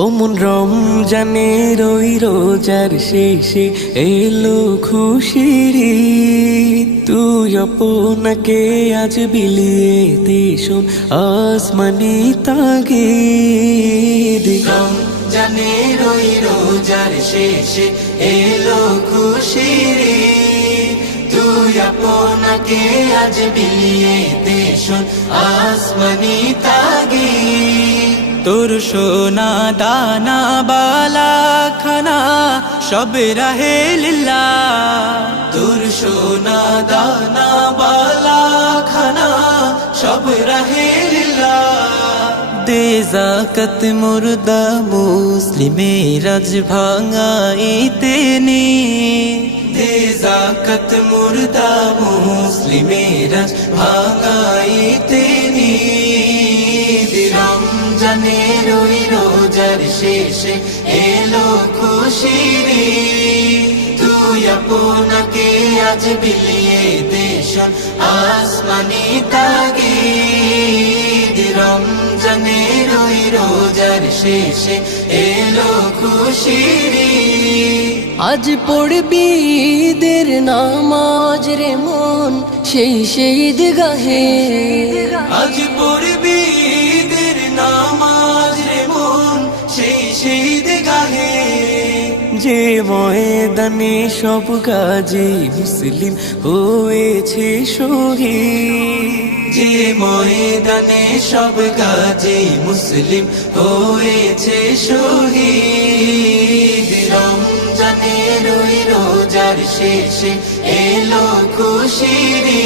ও মন রমজানের ওই রোজার শেষে এলো খুশির। তুই আপনাকে আজ বিলিয়ে দেশন আসমানি তাগিদ রমজানের ওই রোজার শেষে এলো খুশির। তুই আপনাকে আজ বিলিয়ে দেশন আসমানি তাগিদ তোর সোনা দানা বালা খানা সব রাহে লীলা। তোর সোনা দানা বালা খানা সব রাহে লীলা। দে জাকত মুর্দা মুসলিমে রাজ ভাঙাইতে নি। দে জাকত মুর্দা মুসলিমে রাজ ভাঙাইতে রমজানের ওই রোজার শেষে এলো খুশির তুই আপনাকে আজ বিলিয়ে দেশন আসমানি তাগিদ। রমজানের ওই রোজার শেষে এলো খুশির আজ পড়বি ঈদের নামাজ রে মন, সেই সেই গাহে গাহে। যে ময়দানে সব কাজে মুসলিম হয়েছে শহীদ। যে ময়দানে সব কাজে মুসলিম হয়েছে শহীদ। রমজানের ওই রোজার শেষে এলো খুশির। তুই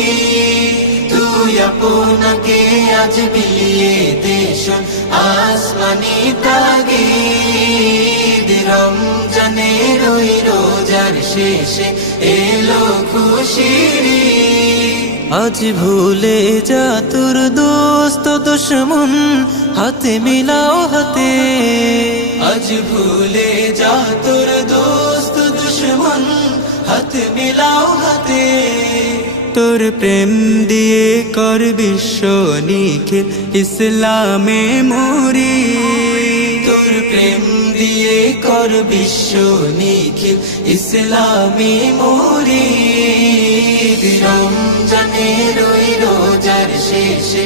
আপনাকে আজ বিলিয়ে দেশন আসমানি তাগিদ রমজানের ওই রোজার শেষে এলো খুশির আজ ভুলে যা তোর দোস্ত দুশ্মন হাতে মিলাও হাতে আজ ভুলে যা তোর দোস্ত দুশ্মন হাতে মিলাও হাতে তোর প্রেম দিয়ে কর বিশ্ব নিখিল, ইসলামে মুরি তোর প্রেম দিয়ে কর বিশ্ব নিখিল, ইসলামে মুরি রমজানের ওই রোজার শেষে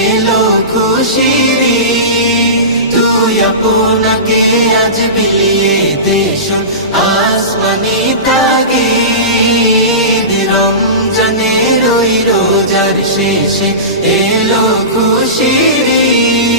এলো খুশির। তুই আপনাকে আজ বিলিয়ে দেশন আসমানি ভেসে এলো খুশিরি